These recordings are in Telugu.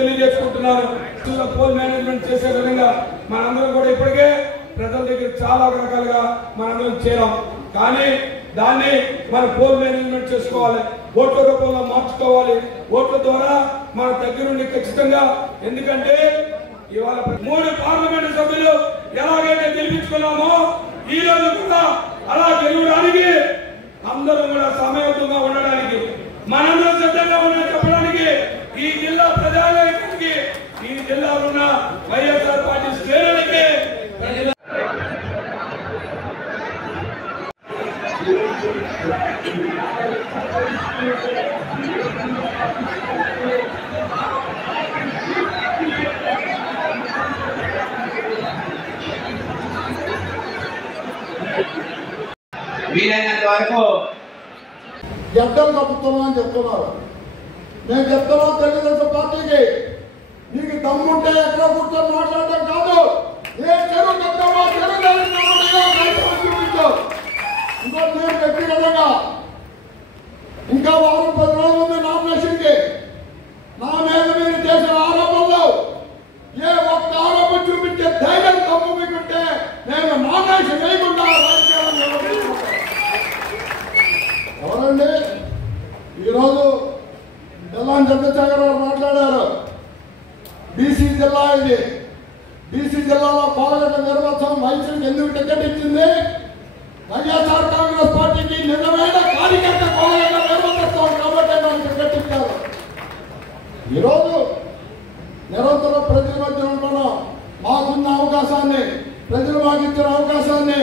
తెలియజేసుకుంటున్నాను. పోల్ మేనేజ్మెంట్ చేసే విధంగా మనందరం కూడా ఇప్పటికే ప్రజల దగ్గర చాలా రకాలుగా మనందరం చేరాం. కానీ దాన్ని మన పోల్ మేనేజ్మెంట్ చేసుకోవాలి, ఓట్ల రూపంలో మార్చుకోవాలి. ఓట్ల ద్వారా మన దగ్గరుండి ఖచ్చితంగా, ఎందుకంటే ఇవాళ 3 పార్లమెంటు సభ్యులు ఎలాగైతే గెలిపించుకున్నామో ఈ రోజు కూడా అలా గెలవడానికి అందరూ కూడా సమయంగా ఉండడానికి మనందరం సిద్ధంగా ఉన్నా చెప్పడానికి ఈ జిల్లా ప్రజానికి, ఈ జిల్లాలో ఉన్న వైఎస్ఆర్ పార్టీ శ్రేణులకి వీలైనంత వరకు గడ్డలు కప్పుతున్నామని చెప్తున్నారు. నేను చెప్తున్నాను తెలుగుదేశం పార్టీకి, నీకు దమ్ముంటే ఎక్కడ కూర్చొని మాట్లాడటం కాదు, ఏ చెరువు కప్తామో చూపించు. ఇంకో నేను వ్యక్తిగతంగా ఇంకా 10 రోజుల ముందు నామినేషన్కి నా మీద మీరు చేసిన ఆరోపణలు ఏ ఒక్క ఆరోపణ చూపించే ధైర్యం దమ్ము మీకుంటే నేను నామినేషన్ వేయకుండా ఎవరండి ఈరోజు తెల్లాని చంద్రశేఖర్ గారు మాట్లాడారు. బీసీ జిల్లా ఇది, బీసీ జిల్లాలో పాల్గొన్న నిర్వచనం వయసుకి ఎందుకు టికెట్ ఇచ్చింది? వైఎస్ఆర్ కాంగ్రెస్ పార్టీకి నిజమైన కార్యకర్త పాల్గొన్న నిర్వచనం కాబట్టి నాకు టికెట్ ఇచ్చారు. ఈరోజు నిరంతరం ప్రజల మధ్య ఉంటున్నాం. మాకున్న అవకాశాన్ని, ప్రజలు మాకు ఇచ్చిన అవకాశాన్ని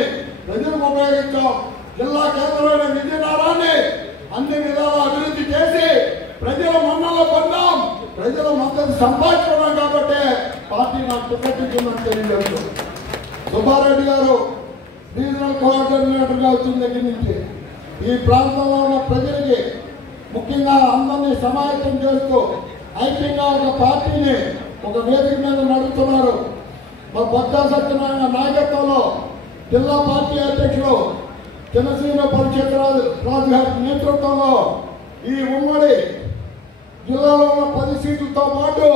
ప్రజలకు ఉపయోగించాం. జిల్లా కేంద్రమైన విజయనగరాన్ని అన్ని విధాలా అభివృద్ధి చేసి ప్రజల మన్నలు పొందాం, ప్రజల మద్దతు సంపాదించుకున్నాం. కాబట్టి పార్టీ నాకు టికెట్ ఇచ్చిందని తెలియజేస్తుంది. సుబ్బారెడ్డి గారు రీజనల్ కోఆర్డినేటర్గా వచ్చిన దగ్గర నుంచి ఈ ప్రాంతంలో ఉన్న ప్రజలకి ముఖ్యంగా అందరినీ సమాయత్తం చేస్తూ ఐక్యంగా ఒక పార్టీని ఒక వేదిక మీద నడుపుతున్నారు. బొత్స సత్యనారాయణ నాయకత్వంలో జిల్లా పార్టీ అధ్యక్షులు చిన్నశ్రీన పరిషత్ రాజు గారి నేతృత్వంలో ఈ ఉమ్మడి జిల్లాలో ఉన్న 10 సీట్లతో పాటు